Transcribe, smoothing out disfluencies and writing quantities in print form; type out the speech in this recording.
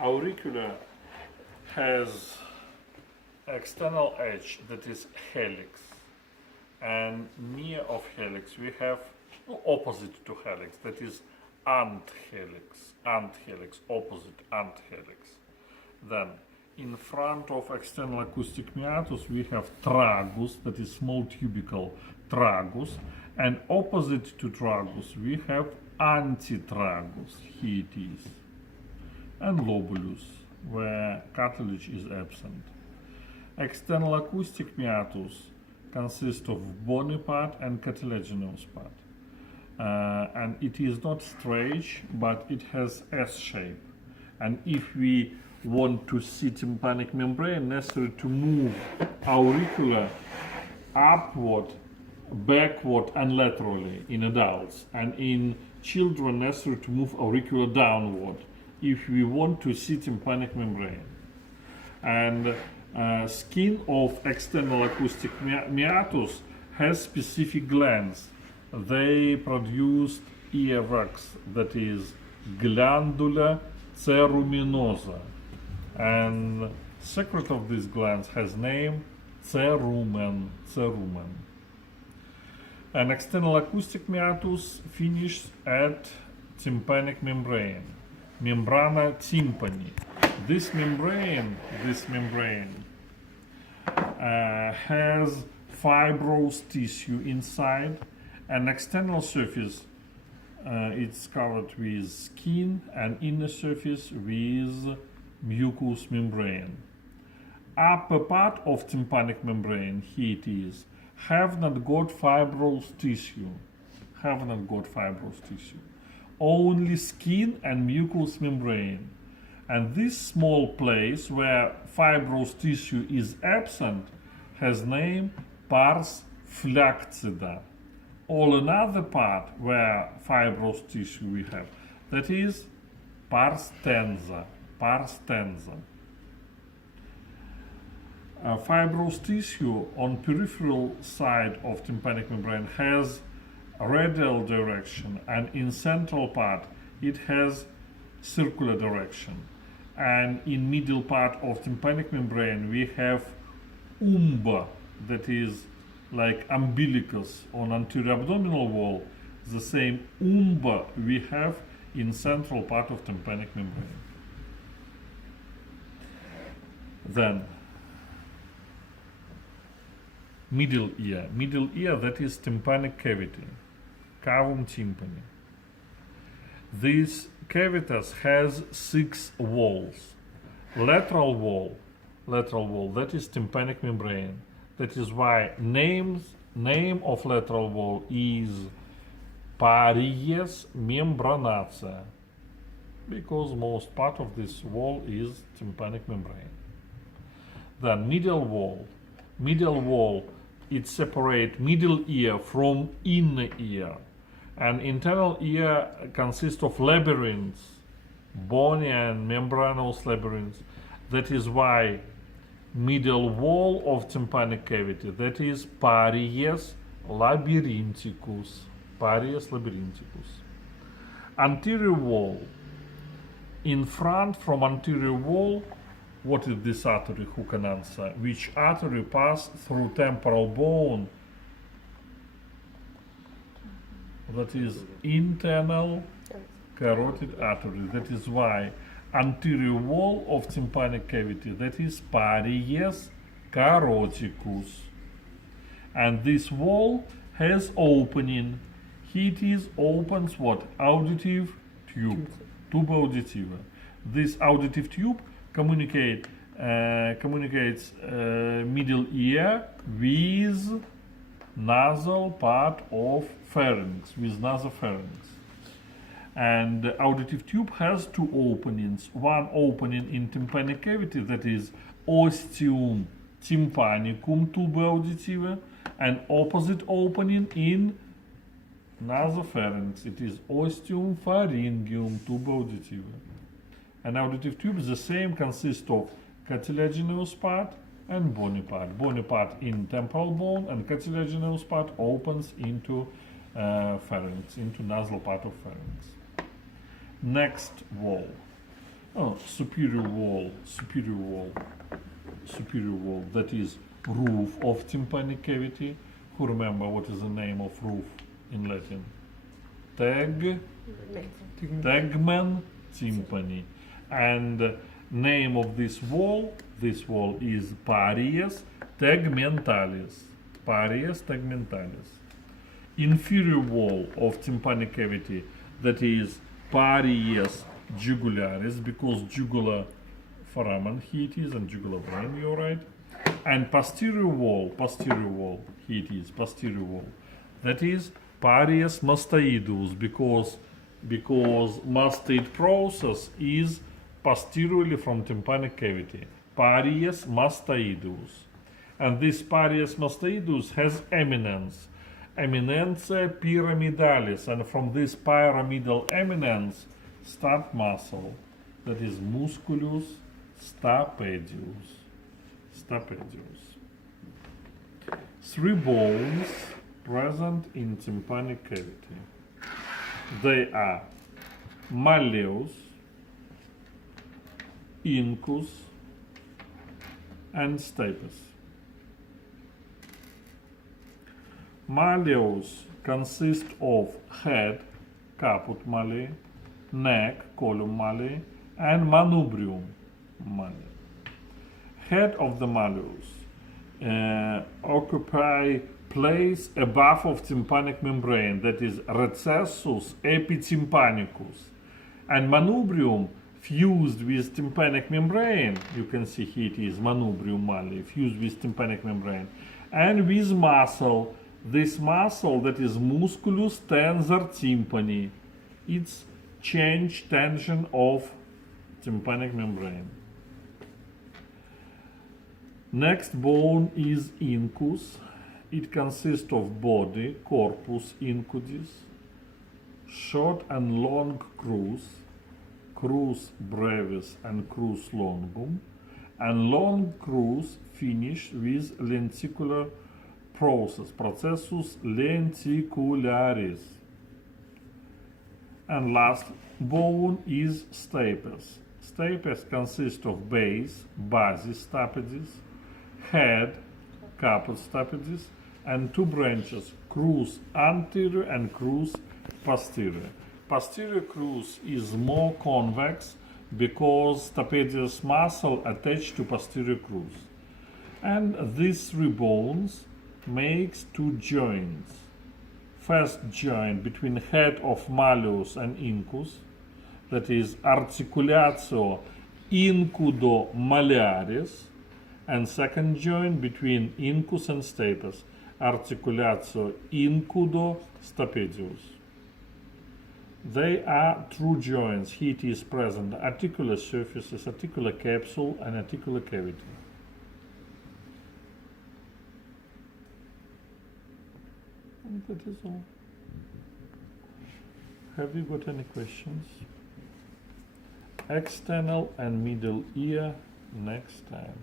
Auricular has external edge that is helix, and near of helix we have opposite to helix, that is anthelix, opposite anthelix. Then in front of external acoustic meatus we have tragus, that is small tubercle tragus, and opposite to tragus we have antitragus, here it is, and lobulus, where cartilage is absent. External acoustic meatus consists of bony part and cartilaginous part, and it is not straight, but it has S shape. And if we want to see tympanic membrane, necessary to move auricular upward, backward, and laterally in adults, and in children necessary to move auricular downward if we want to see tympanic membrane. And skin of external acoustic meatus has specific glands. They produce ear wax, that is glandula ceruminosa, and secret of these glands has name cerumen. An external acoustic meatus finishes at tympanic membrane, membrana tympani. This membrane has fibrous tissue inside, an external surface. It's covered with skin, and inner surface with mucous membrane. Upper part of tympanic membrane, here it is, have not got fibrous tissue. Only skin and mucous membrane. And this small place where fibrous tissue is absent has name pars flaccida. All another part where fibrous tissue we have, that is pars tensa. Fibrous tissue on peripheral side of tympanic membrane has radial direction, and in central part it has circular direction. And in middle part of tympanic membrane we have umba, that is like umbilicus on anterior abdominal wall. The same umba we have in central part of tympanic membrane. Then middle ear, that is tympanic cavity, cavum tympani. This cavitas has 6 walls. Lateral wall, that is tympanic membrane. That is why name of lateral wall is paries membranacea, because most part of this wall is tympanic membrane. Then middle wall, it separates middle ear from inner ear, and internal ear consists of labyrinths, bony and membranous labyrinths. That is why middle wall of tympanic cavity, that is paries labyrinthicus. Anterior wall, in front from anterior wall, what is this artery? Who can answer? Which artery pass through temporal bone? That is internal carotid artery. That is why anterior wall of tympanic cavity, that is paries caroticus. And this wall has opening. Here it is, opens what? Auditive tube, tuba auditiva. This auditive tube communicates middle ear with nasal part of pharynx, with nasopharynx. And the auditive tube has 2 openings. One opening in tympanic cavity, that is ostium tympanicum tuba auditiva, and opposite opening in nasopharynx. It is ostium pharyngeum tuba auditiva. An auditive tube is the same, consists of cartilaginous part and bony part. Bony part in temporal bone, and cartilaginous part opens into pharynx, into nasal part of pharynx. Next wall. Oh, superior wall, superior wall, superior wall. That is roof of tympanic cavity. Who remember what is the name of roof in Latin? Tegmen tympani. And name of this wall is Parius tegmentalis. Parius tegmentalis. Inferior wall of tympanic cavity, that is Parius jugularis, because jugular foramen here it is, and jugular vein, you're right. And posterior wall, here it is, posterior wall, that is Parius mastoidus, because mastoid process is posteriorly from tympanic cavity. Parius mastoidus. And this Parius mastoidus has eminence, eminentia pyramidalis, and from this pyramidal eminence start muscle, that is musculus stapedius. Stapedius. 3 bones present in tympanic cavity. They are malleus, incus, and stapes. Malleus consist of head, caput malleus, neck, column malleus, and manubrium malleus. Head of the malleus occupy place above of tympanic membrane, that is recessus epitympanicus, and manubrium fused with tympanic membrane. You can see here it is manubrium malleus fused with tympanic membrane, and with muscle. This muscle, that is musculus tensor tympani, it's change tension of tympanic membrane. Next bone is incus. It consists of body, corpus incudis, short and long crus, crus brevis and crus longum, and long crus finished with lenticular process, processus lenticularis. And last bone is stapes. Stapes consist of base, basis stapedis, head, caput stapedis, and 2 branches, crus anterior and crus posterior. Posterior crus is more convex because stapedius muscle attached to posterior crus. And these 3 bones makes 2 joints. First joint between head of malleus and incus, that is articulatio incudo mallearis, and second joint between incus and stapes, articulatio incudo stapedius. They are true joints. Here it is present articular surfaces, articular capsule, and articular cavity. And that is all. Have you got any questions? External and middle ear next time.